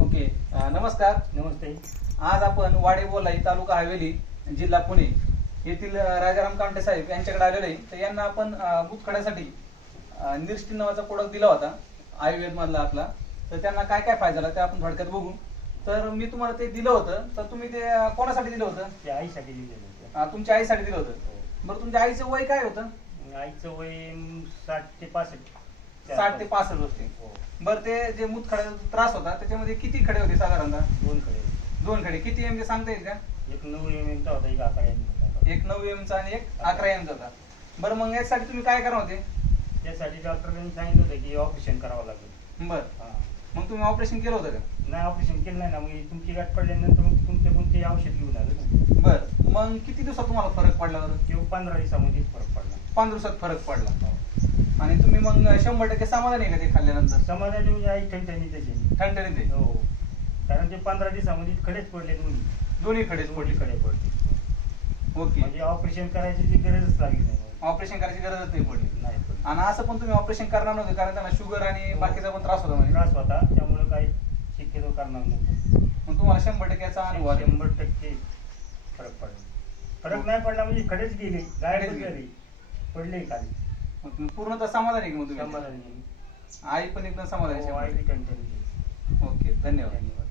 Okay, नमस्कार. नमस्ते. आज आपण वाडे बोलाई, तालुका हवेली, जिल्हा पुणे येथील राजाराम कामटे साहेब यांच्याकडे आलेलो आहे. तर यांना आपण मुतखड्यासाठी निरस्टिन नावाचा प्रोडक्ट दिला होता आयुर्वेद मधला आपला. तर त्यांना काय काय फायदा झाला ते आपण थोडक्यात बघू. तर मी तुम्हाला ते दिलं होतं, तर तुम्ही ते कोणासाठी दिलं होतं? ते आईसाठी दिलेलं होतं. तुमच्या आईसाठी दिलं होतं. बरं, तुमच्या आईचं वय काय होतं? आईचं वय 60 ते 65. 60 ते 65 होते. बरं, ते जे मुतखड्याचा त्रास होता त्याच्यामध्ये किती खडे होते साधारणतः? 2 खडे. 2 खडे. किती एम सांगता येईल का? एक 9 mm चा होता, एक 11 mm चा होता. एक 9 एम चा आणि एक 11 एम चा होता. बरं, मग यासाठी तुम्ही काय करणार होते? त्यासाठी डॉक्टरांनी सांगितलं होतं की ऑपरेशन करावं लागेल. बरं, मग तुम्ही ऑपरेशन केलं होतं का? नाही, ऑपरेशन केलं नाही ना. मग तुमची गाठ पडल्यानंतर मग तुमच्या कोणते औषध घेऊन आलं ना. बरं, मग किती दिवसात तुम्हाला फरक पडला बरं? किंवा 15 दिवसामध्ये फरक पडला. 5 दिवसात फरक पडला. आणि तुम्ही मग 100% समाधानी आहे का ते खाल्ल्यानंतर? समाधानी म्हणजे आई ठणठणी त्याची. ठणठणीत आहे? हो, कारण ते 15 दिवसामध्ये खडेच पडले. दोन्ही खडेच पडले. खडे पडले. ओके, म्हणजे ऑपरेशन करायची जी गरजच लागली नाही. ऑपरेशन करायची गरजच नाही पडली. नाही पडली. आणि असं पण तुम्ही ऑपरेशन करणार नव्हते कारण त्यांना शुगर आणि बाकीचा पण त्रास होता म्हणजे. त्रास होता, त्यामुळे काही शक्यतो करणार नाही. मग तुम्हाला 100% याचा अनुभव आला. 100% फरक पडला. फरक नाही पडला म्हणजे खडेच गेले, गायबच खडेच गेले. झाले, पडले खाली. मग तुम्ही पूर्णतः समाधानी आहे का मग तुम्ही? समाधानी. आई पण एकदम समाधानी हो, आहे? आई बी ठणठणीत आहे. ओके, धन्यवाद. धन्यवाद.